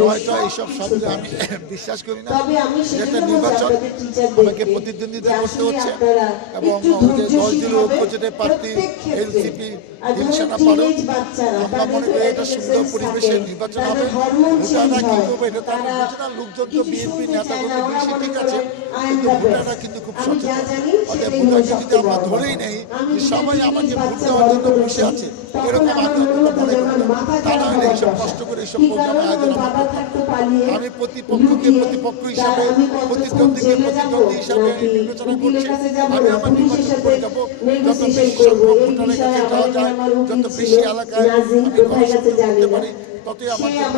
জয় toy এইসব শব্দে আমি বিশ্বাস করি না। একটা নির্বাচন আমাকে প্রতিদ্বন্দ্বিতা করতে হচ্ছে এবং যে দলগুলো ঐক্য যেটা প্রার্থী এনসিপি দিলশানা পারুক, আমরা মনে করি এটা সুন্দর পরিবেশে নির্বাচন হবে। ভোটাররা কি করবে এটা তো আমরা বুঝি না। লোকজন তো বিএনপি নেতাকর্মী বেশি ঠিক আছে, কিন্তু ভোটাররা কিন্তু খুব সচেতন। অতএব ভোটারকে যদি আমরা ধরেই নেই যে সবাই আমাকে ভোট দেওয়ার জন্য বসে আছে, এরকম আমি অন্তত মনে করি না। তা না হলে এইসব কষ্ট করে এইসব প্রোগ্রামের আয়োজন আমার করতাম না। আমি প্রতিপক্ষকে প্রতিপক্ষ হিসাবে, প্রতিদ্বন্দ্বীকে প্রতিদ্বন্দ্বী হিসাবে বিবেচনা করছি। আমি আমার নির্বাচন করে যাবো যত বেশি সংখ্যক ভোটারের কাছে যাওয়া যায়, যত বেশি এলাকায় আমি গণসংযোগ করতে পারি, ততই আমার জন্য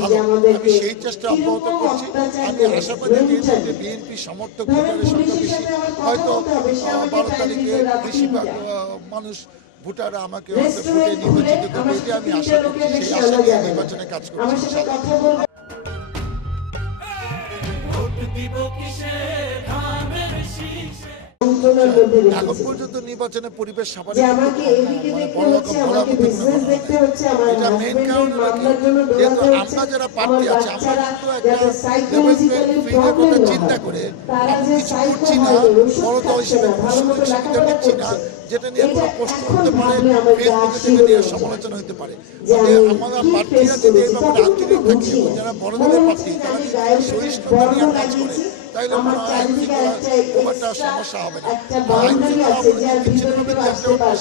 ভালো। আমি সেই চেষ্টা অব্যাহত করছি। আমি আশাবাদী যে বিএনপি সমর্থক ভোটারের সংখ্যা বেশি, হয়তো 12 তারিখে বেশিরভাগ মানুষ ভোটাররা আমাকে ভোটে নির্বাচিত করবে, এটা আমি আশা করছি। সেই আশা নিয়ে নির্বাচনে কাজ করছি। এখন পর্যন্ত নির্বাচনের পরিবেশ সবার এটা মেইন কারণ যেহেতু আমরা যারা প্রার্থী আছি, আমরা কিন্তু একটা কথা চিন্তা করে কিছু করছি না, বড় দল হিসেবে সুযোগ সুবিধা নিচ্ছি না, যেটা নিয়ে কোনো প্রশ্ন হতে পারে, ফেসবুকে থেকে নিয়ে সমালোচনা হতে পারে। আমরা প্রার্থীরা যদি এই ব্যাপারে আন্তরিক থাকি এবং যারা বড় দলের প্রার্থী তারা যদি সহিষ্ণুতা নিয়ে কাজ করে, তাইলে মনে হয় আইন শৃঙ্খলা খুব একটা সমস্যা হবে না। আইন শৃঙ্খলা বিচ্ছিন্নভাবে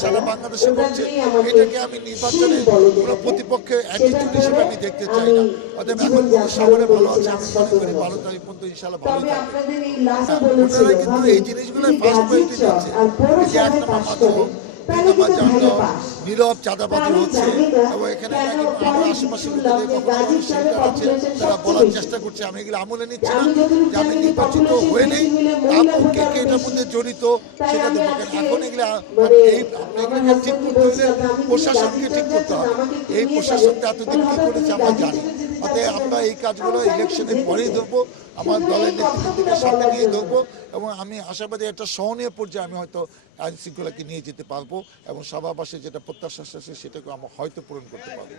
সারা বাংলাদেশে করছে, এটাকে আমি নির্বাচনে কোনো প্রতিপক্ষের অ্যাটিটিউড হিসেবে আমি দেখতে চাই না। অতএব এখন কোনো শহরে ভালো আছে, আমি মনে করি 12 তারিখ পর্যন্ত ইনশাল্লাহ ভালো থাকবে। ওনারা কিন্তু এই জিনিসগুলো ফার্স্ট প্রায়োরিটি দিচ্ছে। এই যে 1 নম্বর মাধ্যম, 2 নম্বর যানজট, নীরব চাঁদাবাজি হচ্ছে, এবং এখানে নাকি আমার আশেপাশে লোকেদের কখনো সেন্টার আছে, তারা বলার চেষ্টা করছে। আমি এগুলো আমলে নিচ্ছি না যে আমি নির্বাচিত হয়ে নেই, তারপর কে কে এটার মধ্যে জড়িত সেটা দেবো। এখন এগুলো এগুলোকে ঠিক করতে হলে প্রশাসনকে ঠিক করতে হবে। এই প্রশাসনটা এতদিন কী করেছে আমরা জানি। অতএব আমরা এই কাজগুলো ইলেকশনের পরেই ধরবো, আমার দলের নেতৃত্বকে সামনে নিয়ে ধরবো, এবং আমি আশাবাদী একটা সহনীয় পর্যায়ে আমি হয়তো আইন শৃঙ্খলাকে নিয়ে যেতে পারবো এবং সবার পাশে যেটা প্রত্যাশা আছে সেটাকে আমরা হয়তো পূরণ করতে পারবো।